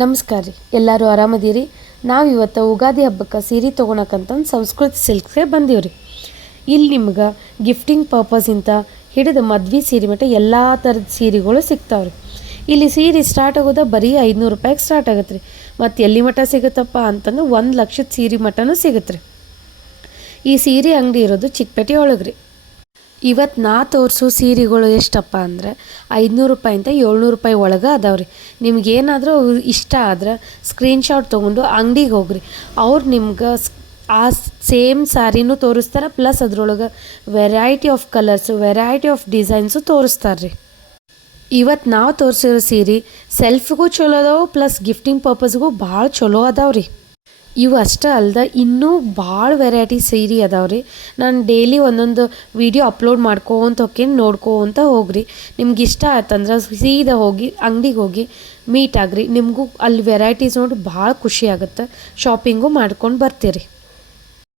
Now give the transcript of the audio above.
ನಮಸ್ಕಾರ ರೀ. ಎಲ್ಲರೂ ಆರಾಮದೀರಿ. ನಾವು ಇವತ್ತು ಉಗಾದಿ ಹಬ್ಬಕ್ಕೆ ಸೀರೆ ತೊಗೊಳಕಂತಂದು ಸಂಸ್ಕೃತಿ ಸಿಲ್ಕ್ಸ್ಗೆ ಬಂದೀವ್ರಿ. ಇಲ್ಲಿ ನಿಮ್ಗೆ ಗಿಫ್ಟಿಂಗ್ ಪರ್ಪಸಿಂದ ಹಿಡಿದು ಮದ್ವೆ ಸೀರೆ ಮಟ್ಟ ಎಲ್ಲ ಥರದ ಸೀರೆಗಳು ಸಿಗ್ತಾವ್ರಿ. ಇಲ್ಲಿ ಸೀರೆ ಸ್ಟಾರ್ಟ್ ಆಗೋದು ಬರೀ 500 ರೂಪಾಯಿಗೆ ಸ್ಟಾರ್ಟ್ ಆಗುತ್ತೆ ರೀ. ಮತ್ತು ಎಲ್ಲಿ ಮಟ್ಟ ಸಿಗುತ್ತಪ್ಪ ಅಂತಂದ್ರೆ 1 ಲಕ್ಷದ ಸೀರೆ ಮಟ್ಟನೂ ಸಿಗುತ್ತೆ ರೀ. ಈ ಸೀರೆ ಅಂಗಡಿ ಇರೋದು ಚಿಕ್ಕಪೇಟೆ ಒಳಗೆ ರೀ. ಇವತ್ತು ನಾ ತೋರಿಸೋ ಸೀರೆಗಳು ಎಷ್ಟಪ್ಪ ಅಂದರೆ 500 ರೂಪಾಯಿಂದ 700 ರೂಪಾಯಿ ಒಳಗೆ ಅದಾವ್ರಿ. ನಿಮ್ಗೇನಾದರೂ ಇಷ್ಟ ಆದ್ರೆ ಸ್ಕ್ರೀನ್ಶಾಟ್ ತೊಗೊಂಡು ಅಂಗಡಿಗೆ ಹೋಗ್ರಿ. ಅವ್ರು ನಿಮ್ಗೆ ಆ ಸೇಮ್ ಸ್ಯಾರಿನೂ ತೋರಿಸ್ತಾರೆ, ಪ್ಲಸ್ ಅದ್ರೊಳಗೆ variety of colours, variety of designs ತೋರಿಸ್ತಾರೆ ರೀ. ಇವತ್ತು ನಾವು ತೋರಿಸಿರೋ ಸೀರೆ ಸೆಲ್ಫ್ಗೂ ಚಲೋ ಅದಾವೆ, ಪ್ಲಸ್ ಗಿಫ್ಟಿಂಗ್ ಪರ್ಪಸ್ಗೂ ಭಾಳ ಚಲೋ ಅದಾವ್ರಿ. ಇವು ಅಷ್ಟೇ ಅಲ್ದೆ ಇನ್ನೂ ಭಾಳ ವೆರೈಟಿ ಸೀರೆ ಅದಾವ್ರಿ. ನಾನು ಡೈಲಿ ಒಂದೊಂದು ವಿಡಿಯೋ ಅಪ್ಲೋಡ್ ಮಾಡ್ಕೊತ ಹೋಗ್ತೀನಿ, ನೋಡ್ಕೊತ ಹೋಗ್ರಿ. ನಿಮ್ಗೆ ಇಷ್ಟ ಆಯ್ತಂದ್ರೆ ಸೀದಾ ಹೋಗಿ ಅಂಗಡಿಗೆ ಹೋಗಿ ಮೀಟ್ ಆಗ್ರಿ. ನಿಮಗೂ ಅಲ್ಲಿ ವೆರೈಟೀಸ್ ನೋಡಿ ಭಾಳ ಖುಷಿ ಆಗುತ್ತೆ, ಶಾಪಿಂಗು ಮಾಡ್ಕೊಂಡು ಬರ್ತೀರಿ.